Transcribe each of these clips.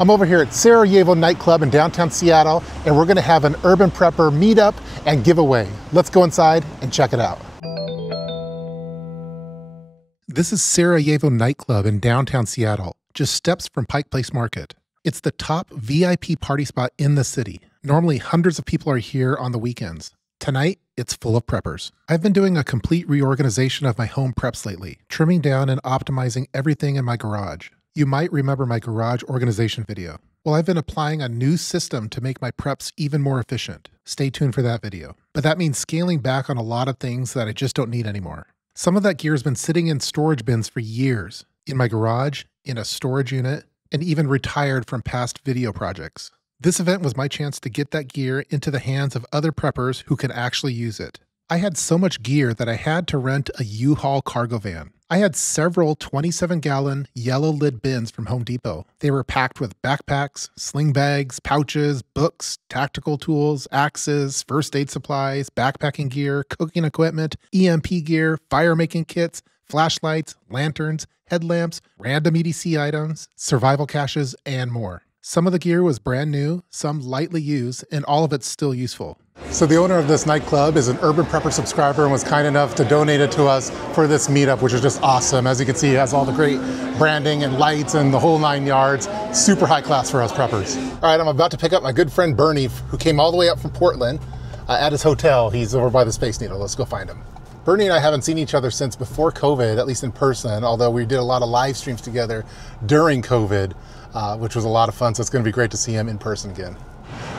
I'm over here at Sarajevo Nightclub in downtown Seattle, and we're gonna have an urban prepper meetup and giveaway. Let's go inside and check it out. This is Sarajevo Nightclub in downtown Seattle, just steps from Pike Place Market. It's the top VIP party spot in the city. Normally, hundreds of people are here on the weekends. Tonight, it's full of preppers. I've been doing a complete reorganization of my home preps lately, trimming down and optimizing everything in my garage. You might remember my garage organization video. Well, I've been applying a new system to make my preps even more efficient. Stay tuned for that video. But that means scaling back on a lot of things that I just don't need anymore. Some of that gear has been sitting in storage bins for years, in my garage, in a storage unit, and even retired from past video projects. This event was my chance to get that gear into the hands of other preppers who can actually use it. I had so much gear that I had to rent a U-Haul cargo van. I had several 27-gallon yellow lid bins from Home Depot. They were packed with backpacks, sling bags, pouches, books, tactical tools, axes, first aid supplies, backpacking gear, cooking equipment, EMP gear, fire-making kits, flashlights, lanterns, headlamps, random EDC items, survival caches, and more. Some of the gear was brand new, some lightly used, and all of it's still useful. So the owner of this nightclub is an Urban Prepper subscriber and was kind enough to donate it to us for this meetup, which is just awesome. As you can see, it has all the great branding and lights and the whole 9 yards. Super high class for us preppers. All right, I'm about to pick up my good friend Bernie, who came all the way up from Portland at his hotel. He's over by the Space Needle. Let's go find him. Bernie and I haven't seen each other since before COVID, at least in person, although we did a lot of live streams together during COVID, which was a lot of fun, so it's gonna be great to see him in person again.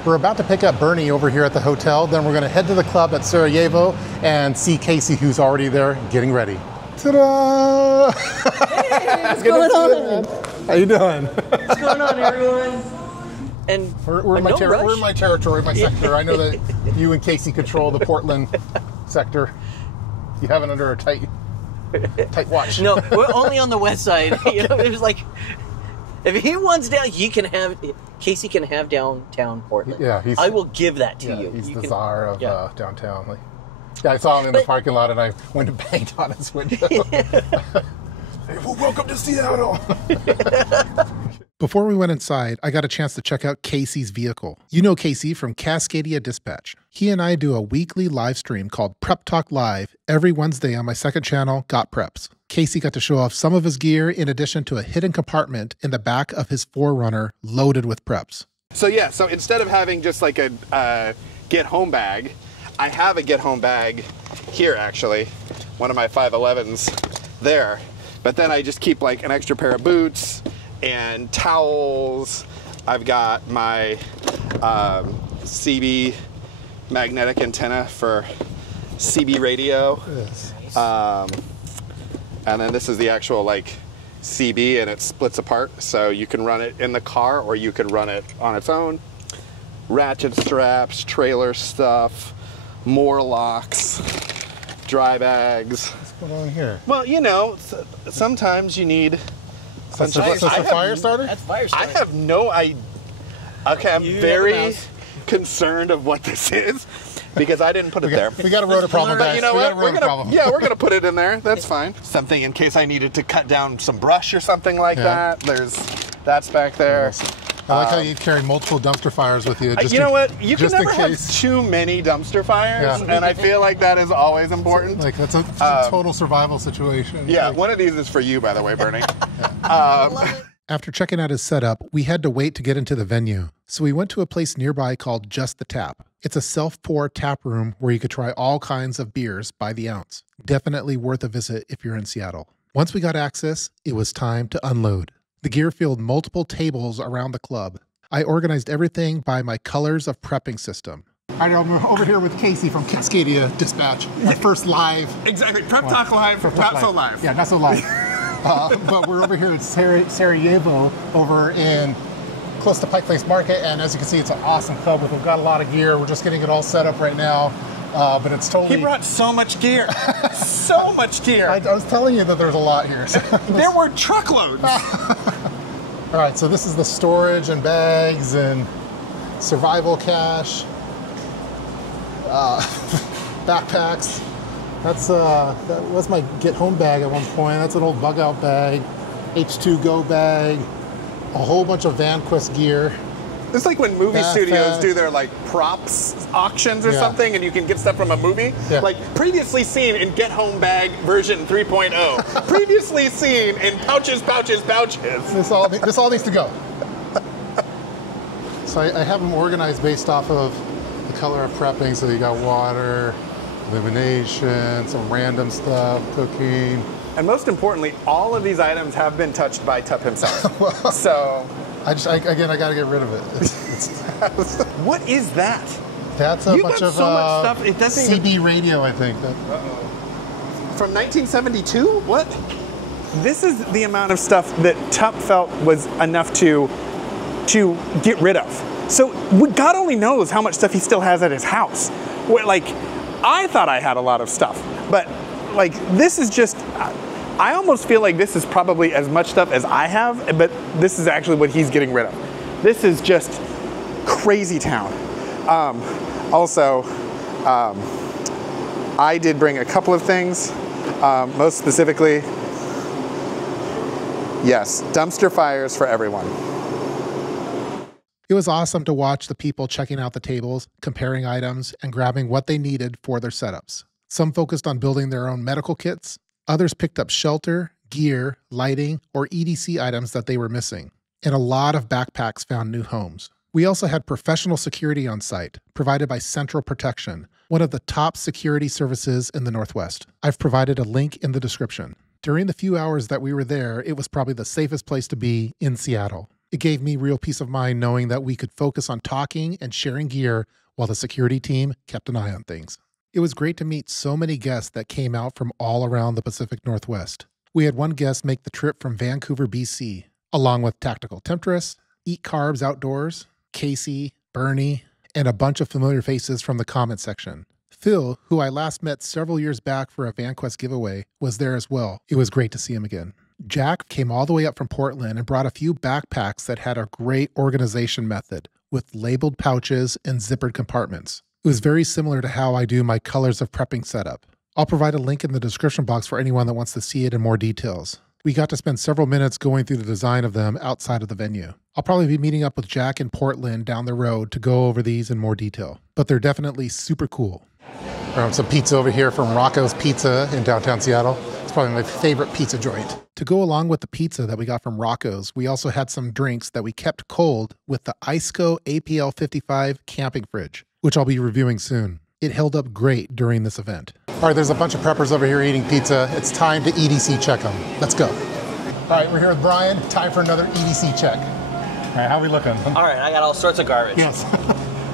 We're about to pick up Bernie over here at the hotel, then we're gonna head to the club at Sarajevo and see Casey, who's already there getting ready. Ta-da! Hey, what's going on? How you doing? What's going on, everyone? And we're in my territory, my sector. I know that you and Casey control the Portland sector. You have it under a tight watch. No, we're only on the west side. You know, it was like, if he wants down, Casey can have downtown Portland. Yeah, I will give that to you. He's the czar of downtown. I saw him in the parking lot, and I went and banged on his window. Hey, well, welcome to Seattle. Before we went inside, I got a chance to check out Casey's vehicle. You know Casey from Cascadia Dispatch. He and I do a weekly live stream called Prep Talk Live every Wednesday on my second channel, Got Preps. Casey got to show off some of his gear in addition to a hidden compartment in the back of his 4Runner loaded with preps. So instead of having just like a get home bag, I have a get home bag here actually, one of my 511s there. But then I just keep like an extra pair of boots and towels. I've got my CB magnetic antenna for CB radio. Yes. And then this is the actual like CB, and it splits apart, so you can run it in the car or you could run it on its own. Ratchet straps, trailer stuff, more locks, dry bags. What's going on here? Well, you know, sometimes you need. That's a fire starter? That's fire starter. I have no idea. Okay, I'm very concerned of what this is because I didn't put it there. We got a rotor problem, guys. But you know what? We're gonna put it in there. That's fine. Something in case I needed to cut down some brush or something like that. That's back there. I like how you carry multiple dumpster fires with you. You know what? You can never have too many dumpster fires, and I feel like that is always important. Like that's a total survival situation. Yeah, one of these is for you, by the way, Bernie. After checking out his setup, we had to wait to get into the venue. So we went to a place nearby called Just the Tap. It's a self-pour tap room where you could try all kinds of beers by the ounce. Definitely worth a visit if you're in Seattle. Once we got access, it was time to unload. The gear filled multiple tables around the club. I organized everything by my colors of prepping system. All right, I'm over here with Casey from Cascadia Dispatch, our first live. Exactly, Prep Talk Live, not so live. Yeah, not so live. But we're over here at Sarajevo, over in close to Pike Place Market, and as you can see, it's an awesome club. We've got a lot of gear. We're just getting it all set up right now, but it's totally... He brought so much gear. So much gear. I was telling you that there's a lot here. So there were truckloads. All right, so this is the storage and bags and survival cache, backpacks. That was my get home bag at one point. That's an old bug out bag, H2Go bag, a whole bunch of VanQuest gear. It's like when movie studios do their like props auctions or something, and you can get stuff from a movie. Yeah. Like previously seen in Get Home Bag version 3.0. Previously seen in pouches, pouches, pouches. This all needs to go. So I have them organized based off of the color of prepping. So you got water, illumination, some random stuff, cooking. And most importantly, all of these items have been touched by Tup himself. Well, so I got to get rid of it. What is that? That's a bunch of so much stuff. It doesn't CB radio, I think. From 1972? What? This is the amount of stuff that Tup felt was enough to get rid of. So God only knows how much stuff he still has at his house. Like, I thought I had a lot of stuff, but like this is just, I almost feel like this is probably as much stuff as I have, but this is actually what he's getting rid of. This is just crazy town. I did bring a couple of things, most specifically, yes, dumpster fires for everyone. It was awesome to watch the people checking out the tables, comparing items, and grabbing what they needed for their setups. Some focused on building their own medical kits. Others picked up shelter, gear, lighting, or EDC items that they were missing. And a lot of backpacks found new homes. We also had professional security on site, provided by Central Protection, one of the top security services in the Northwest. I've provided a link in the description. During the few hours that we were there, it was probably the safest place to be in Seattle. It gave me real peace of mind knowing that we could focus on talking and sharing gear while the security team kept an eye on things. It was great to meet so many guests that came out from all around the Pacific Northwest. We had one guest make the trip from Vancouver, BC, along with Tactical Temptress, Eat Carbs Outdoors, Casey, Bernie, and a bunch of familiar faces from the comment section. Phil, who I last met several years back for a VanQuest giveaway, was there as well. It was great to see him again. Jack came all the way up from Portland and brought a few backpacks that had a great organization method with labeled pouches and zippered compartments. It was very similar to how I do my colors of prepping setup. I'll provide a link in the description box for anyone that wants to see it in more details. We got to spend several minutes going through the design of them outside of the venue. I'll probably be meeting up with Jack in Portland down the road to go over these in more detail, but they're definitely super cool. Some pizza over here from Rocco's Pizza in downtown Seattle. It's probably my favorite pizza joint. To go along with the pizza that we got from Rocco's, we also had some drinks that we kept cold with the ISCO APL 55 camping fridge, which I'll be reviewing soon. It held up great during this event. All right, there's a bunch of preppers over here eating pizza. It's time to EDC check them. Let's go. All right, we're here with Brian. Time for another EDC check. All right, how are we looking? All right, I got all sorts of garbage. Yes.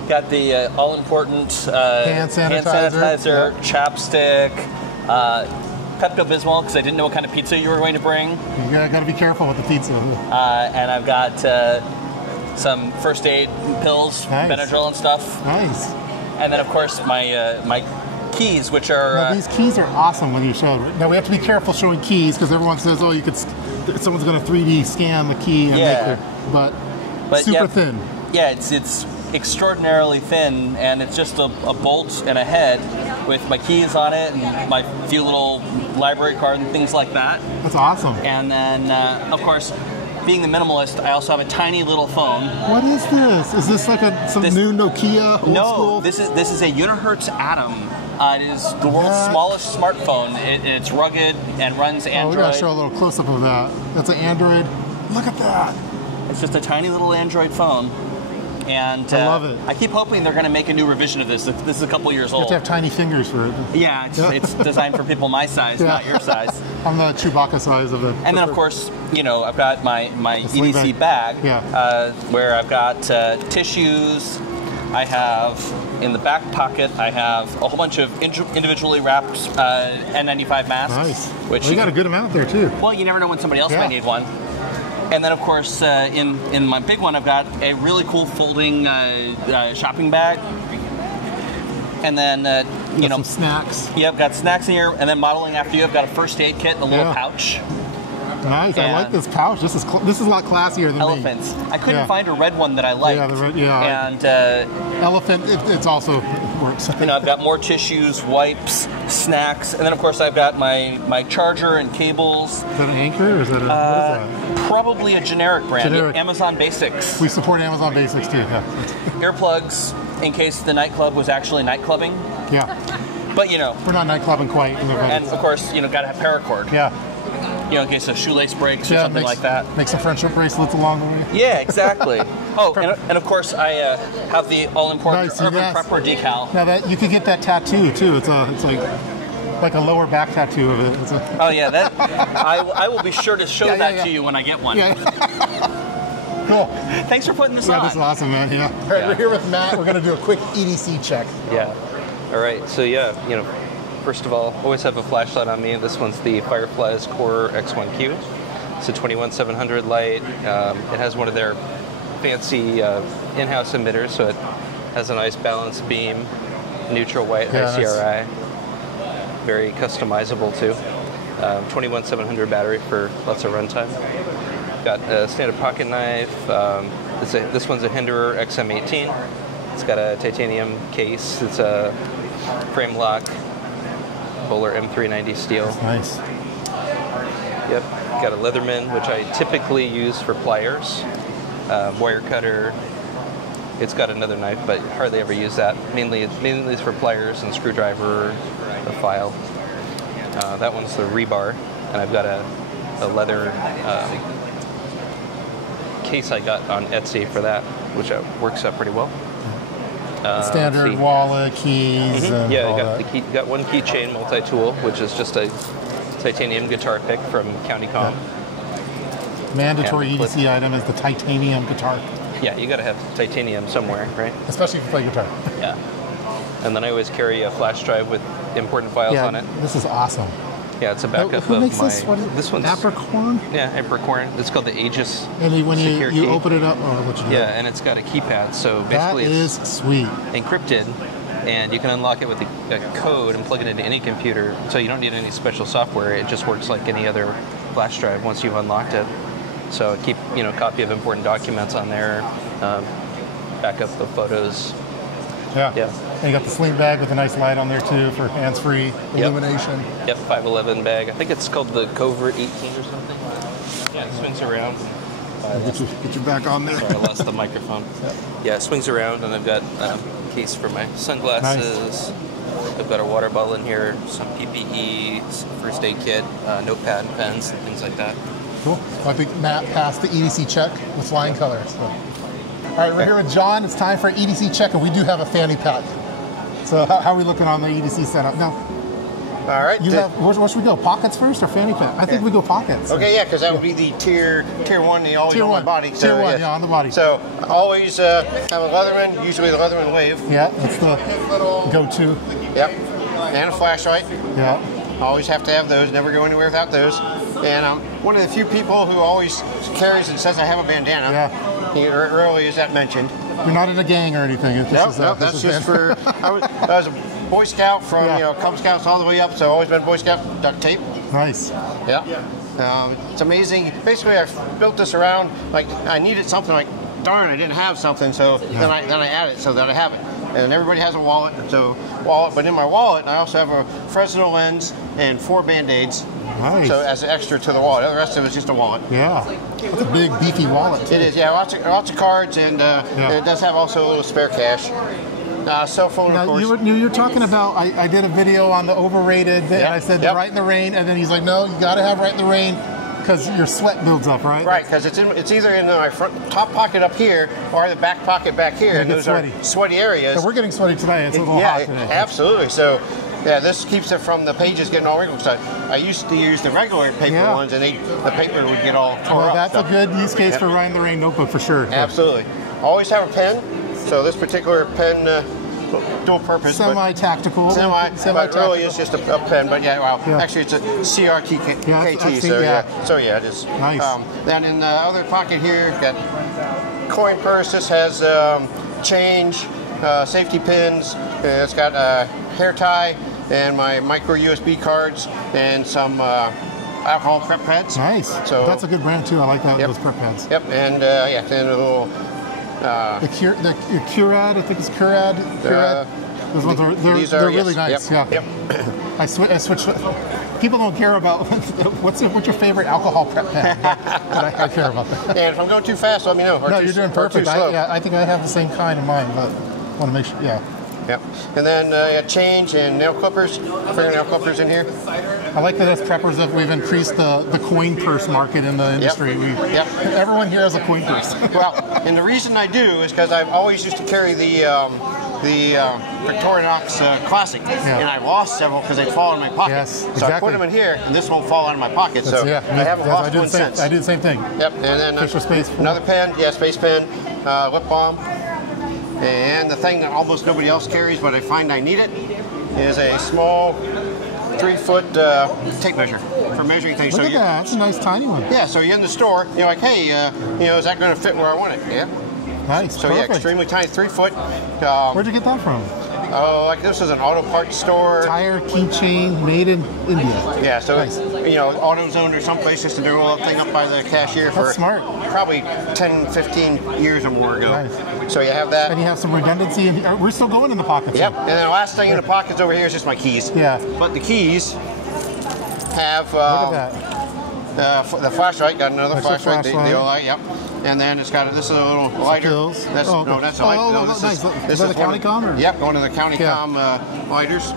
Got the all-important hand sanitizer, yep. Chapstick, Pepto-Bismol, because I didn't know what kind of pizza you were going to bring. You got to be careful with the pizza. And I've got some first aid pills, nice. Benadryl and stuff. Nice. And then, of course, my keys, which are... Now, these keys are awesome when you show them. Now, we have to be careful showing keys, because everyone says, oh, someone's going to 3D scan the key and make it. But super thin. Yeah, it's extraordinarily thin, and it's just a bolt and a head with my keys on it and my few little library card and things like that. That's awesome. And then, of course, being the minimalist, I also have a tiny little phone. What is this? Is this like some new Nokia old school? This is a Unihertz Atom. It is the world's smallest smartphone. It's rugged and runs Android. We gotta show a little close-up of that. That's an Android. Look at that. It's just a tiny little Android phone. And I love it. I keep hoping they're going to make a new revision of this. This is a couple years old. You have to have tiny fingers for it. Yeah, it's designed for people my size, not your size. I'm the Chewbacca size of it. And then, of course, I've got my EDC bag, where I've got tissues. I have, in the back pocket, I have a whole bunch of individually wrapped N95 masks. Nice. Which you got a good amount there, too. Well, you never know when somebody else might need one. And then, of course, in my big one, I've got a really cool folding shopping bag. And then, some snacks. Yeah, I've got snacks in here. And then modeling after you, I've got a first aid kit, a little pouch. Nice. I like this pouch. This is a lot classier than elephants. I couldn't find a red one that I liked. Yeah, the red, And elephant. It's also works. I've got more tissues, wipes, snacks, and then of course I've got my charger and cables. Is that an Anchor or is that what is that? Probably a generic brand. Generic. Amazon Basics. We support Amazon Basics too. Yeah. Earplugs in case the nightclub was actually nightclubbing. Yeah. But you know, we're not nightclubbing quite. And of course, you know, gotta have paracord. Yeah. You know, in case of shoelace breaks or something like that. Make some friendship bracelets along the way. Yeah, exactly. Oh, and of course, I have the all-important Urban Prepper decal. Now that you could get that tattoo too. It's like a lower back tattoo of it. Oh yeah, that I will be sure to show that to you when I get one. Yeah. Cool. Thanks for putting this on. Yeah, this is awesome, man. Yeah. All right, we're here with Matt. We're gonna do a quick EDC check. Yeah. All right. So yeah, you know, first of all, always have a flashlight on me. This one's the Firefly's Core X1Q. It's a 21700 light. It has one of their fancy in-house emitters, so it has a nice balanced beam, neutral white ICRI. Very customizable too. 21700 battery for lots of runtime. Got a standard pocket knife. This one's a Hinderer XM18. It's got a titanium case. It's a frame lock Bowler M390 steel. Nice. Yep. Got a Leatherman, which I typically use for pliers. Wire cutter. It's got another knife, but hardly ever use that. Mainly it's for pliers and screwdriver, a file. That one's the rebar, and I've got a leather case I got on Etsy for that, which works out pretty well. Standard wallet, keys. Mm-hmm. Yeah, got one keychain multi-tool, which is just a titanium guitar pick from County Com. Mandatory EDC item is the titanium guitar. Yeah, you got to have titanium somewhere, right? Especially if you play guitar. Yeah. And then I always carry a flash drive with important files on it. This is awesome. Yeah, it's a backup Who of makes my. This one's Apricorn. Yeah, Apricorn. It's called the Aegis. And when secure you key. open it up, what you do? Yeah, and it's got a keypad, so basically that is sweet. Encrypted, and you can unlock it with a code and plug it into any computer. So you don't need any special software. It just works like any other flash drive once you've unlocked it. So keep a copy of important documents on there, backup of photos. Yeah. And you got the sling bag with a nice light on there too for hands-free illumination. Yep, 511 bag. I think it's called the Covert 18 or something. Yeah, it swings around. Get your back on there. Sorry, I lost the microphone. Yeah, it swings around, and I've got a case for my sunglasses. Nice. I've got a water bottle in here, some PPE, some first aid kit, notepad and pens, and things like that. Cool. Well, I think Matt passed the EDC check with flying colors. So. All right, we're here with John. It's time for EDC check, and we do have a fanny pack. So how are we looking on the EDC setup now? All right. Where should we go? Pockets first or fanny pack? I think we go pockets. Okay, yeah, because that would be the tier one, the always on the body. So, tier one, on the body. So always have a Leatherman, usually the Leatherman Wave. Yeah, that's the go-to. Yep. And a flashlight. Yeah. Always have to have those. Never go anywhere without those. And I'm one of the few people who always carries and says I have a bandana. Yeah. Rarely is that mentioned. You're not in a gang or anything. It's just that's just for. I was a Boy Scout from Cub Scouts all the way up, so always been Boy Scout duct tape. Nice. Yeah. It's amazing. Basically, I built this around like I needed something. Like darn, I didn't have something, so then I added it so that I have it. And everybody has a wallet, but in my wallet, I also have a Fresnel lens and 4 Band-Aids. Nice. So as an extra to the wallet. The rest of it is just a wallet. Yeah. It's a big, beefy wallet, too. It is, yeah. Lots of cards, and it does have also a little spare cash. Cell phone, of course. You were talking about, I did a video on the overrated, and I said Right in the Rain, and then he's like, no, you got to have Right in the Rain. Because your sweat builds up, right? Right, because it's either in my top pocket up here or the back pocket back here, and those are sweady areas. Yeah, we're getting sweaty today. It's a little hot today. Absolutely. So, yeah, this keeps it from the pages getting all wrinkled. So I used to use the regular paper ones, and the paper would get all tore up. That's a good use case for Right in the Rain notebook for sure. Absolutely. Always have a pen. So this particular pen. Dual purpose, semi-tactical. But really it's just a pen. But actually it's a CRT KT. So it is. Nice. Then in the other pocket here, got coin purse. This has change, safety pins. It's got a hair tie and my micro USB cards and some alcohol prep pads. Nice. So that's a good brand too. I like that. Those prep pads. Yep. And then a little. The Curad, I think it's Curad. Those ones they're really nice. Yep. I switched. people don't care about what's your favorite alcohol prep pen. But I care about that. And if I'm going too fast, let me know. No, you're doing perfect. I think I have the same kind in mind, but want to make sure. Yeah. Yep. And then change and nail clippers, fingernail clippers in here. I like that as preppers that we've increased the coin purse market in the industry. Yep. Everyone here has a coin purse. Well, and the reason I do is because I've always used to carry the Victorinox Classic, and I lost several because they fall in my pocket. Yes, exactly. So I put them in here, and this won't fall out of my pocket. So I haven't lost one since. I do the same thing. Yep. And then Fisher Space another pen, space pen, lip balm. And the thing that almost nobody else carries, but I find I need it, is a small 3-foot tape measure for measuring things. Look at that. That's a nice tiny one. Yeah, so you're in the store, you're like, hey, is that going to fit where I want it? Yeah. Nice. So perfect. Extremely tiny, 3-foot. Where'd you get that from? Like this is an auto parts store. Tire keychain made in India. Yeah, so nice. AutoZone or someplace just to do a little thing up by the cashier for smart. Probably 10, 15 years or more ago. Nice. So you have that. And you have some redundancy. We're still going in the pockets. Yep. And then the last thing in the pockets over here is just my keys. Yeah. But the keys have Look at that. The flashlight. Got another flashlight. The flashlight. light. Yep. And then it's got this is a little lighter. That's okay. No, that's a light. No, this nice. This is the county com? Or? Yep, going to the county com lighters.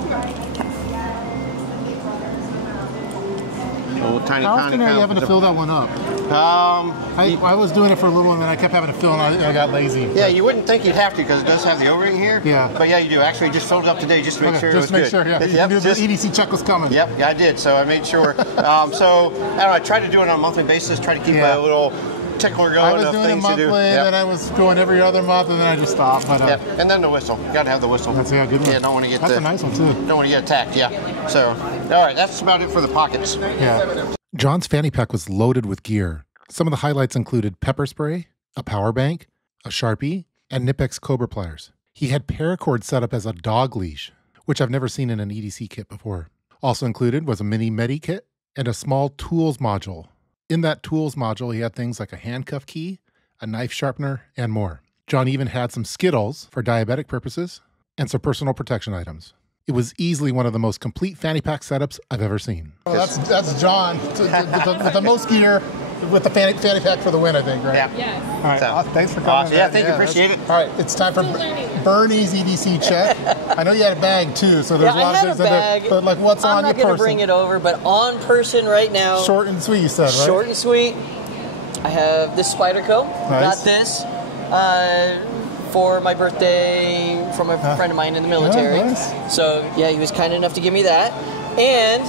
Old tiny How often are you having to fill that one up? I was doing it for a little and then I kept having to fill and I got lazy. Yeah, you wouldn't think you'd have to because it does have the O-ring here. Yeah. But yeah, you do. Actually, just filled it up today just to make sure it was good. Just make sure, yeah. Yep, The EDC check was coming. Yep, yeah, I did. So I made sure. So, I don't know, I tried to do it on a monthly basis, try to keep a little tickler going. I was doing it monthly, then I was going every other month, and then I just stopped. But, and then the whistle. You got to have the whistle. That's good one. Yeah, don't want to get that's a nice one, too. Don't want to get attacked, yeah. So, all right, that's about it for the pockets. Yeah. John's fanny pack was loaded with gear. Some of the highlights included pepper spray, a power bank, a Sharpie, and Knipex Cobra pliers. He had paracord set up as a dog leash, which I've never seen in an EDC kit before. Also included was a mini Medi kit and a small tools module. In that tools module, he had things like a handcuff key, a knife sharpener, and more. John even had some Skittles for diabetic purposes and some personal protection items. It was easily one of the most complete fanny pack setups I've ever seen. Oh, that's John with the most gear with the fanny pack for the win, I think, right? Yeah. Yeah. All right. Thanks for coming. Yeah, thank you. Appreciate it. All right. It's time for Bernie's EDC check. I know you had a bag too, so there's a lot of things in there. But like, what's on your person? I'm not going to bring it over, but on person right now. Short and sweet, you said, right? Short and sweet. I have this Spyderco. Nice. Got this for my birthday from a friend of mine in the military. Nice. So yeah, he was kind enough to give me that. And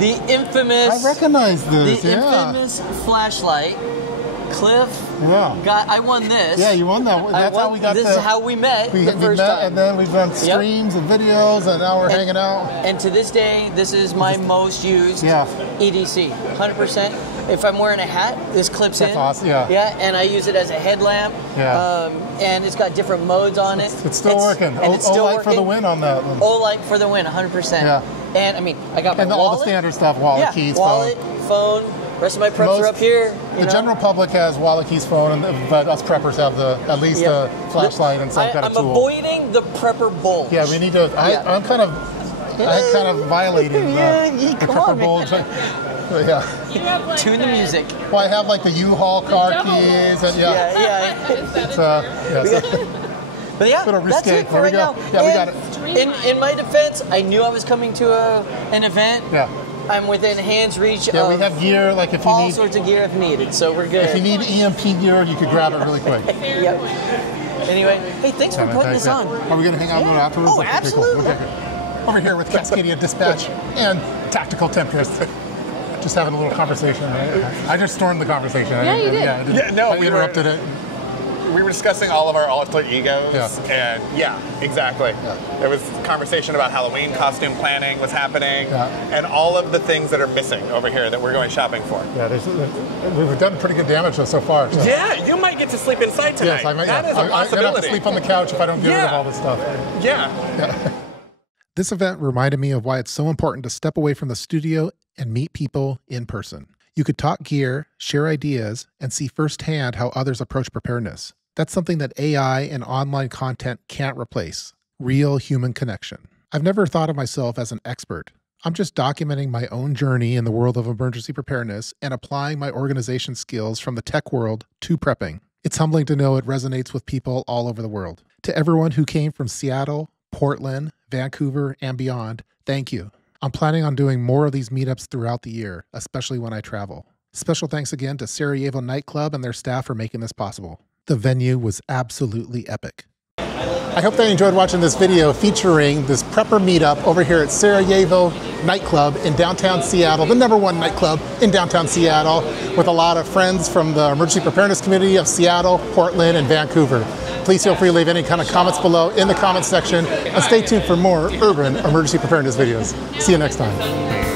the infamous. I recognize this. The infamous flashlight. Cliff. Yeah. I won this. Yeah, you won that. That's how we got. This is how we met. We first met, time. and then we've done streams and videos, and now we're hanging out. And to this day, this is my most used EDC. 100%. If I'm wearing a hat, this clips in. That's awesome. Yeah. Yeah, and I use it as a headlamp. Yeah. And it's got different modes on it. It's still working. And it's still light working. for the win on that one. O-Light for the win, 100%. Yeah. And I mean, I got my wallet. All the standard stuff: wallet, keys, wallet, phone. Rest of my preps are up here. The general public has wallet, keys, phone, but us preppers have at least the flashlight and some kind of tool. I'm avoiding the prepper bulge. Yeah, we need to. I'm kind of violating the prepper bulge. Yeah. Tune the music. Well, I have like the U-Haul car keys. And, But yeah, that's it for right now. Yeah, we got it. In my defense, I knew I was coming to an event. Yeah. I'm within hand's reach of we have gear, like if you all sorts of gear if needed, so we're good. If you need EMP gear, you could grab it really quick. Yep. Anyway, hey, thanks for putting this on. Are we going to hang out a little afterwards? Oh, absolutely. Okay, cool. Over here with Cascadia Dispatch and Tactical Tempest. Just having a little conversation, right? I just stormed the conversation. Yeah, you did. I interrupted it. We were discussing all of our alter egos, and exactly. Yeah. There was conversation about Halloween costume planning was happening, and all of the things that are missing over here that we're going shopping for. Yeah, we've done pretty good damage so far. So. Yeah, you might get to sleep inside tonight. Yes, I might. That is a possibility. I'm going to have to sleep on the couch if I don't get rid of all this stuff. Yeah. This event reminded me of why it's so important to step away from the studio and meet people in person. You could talk gear, share ideas, and see firsthand how others approach preparedness. That's something that AI and online content can't replace. Real human connection. I've never thought of myself as an expert. I'm just documenting my own journey in the world of emergency preparedness and applying my organization skills from the tech world to prepping. It's humbling to know it resonates with people all over the world. To everyone who came from Seattle, Portland, Vancouver, and beyond, thank you. I'm planning on doing more of these meetups throughout the year, especially when I travel. Special thanks again to Sarajevo Nightclub and their staff for making this possible. The venue was absolutely epic. I hope that you enjoyed watching this video featuring this prepper meetup over here at Sarajevo Nightclub in downtown Seattle, the #1 nightclub in downtown Seattle, with a lot of friends from the emergency preparedness community of Seattle, Portland, and Vancouver. Please feel free to leave any kind of comments below in the comments section, and stay tuned for more urban emergency preparedness videos. See you next time.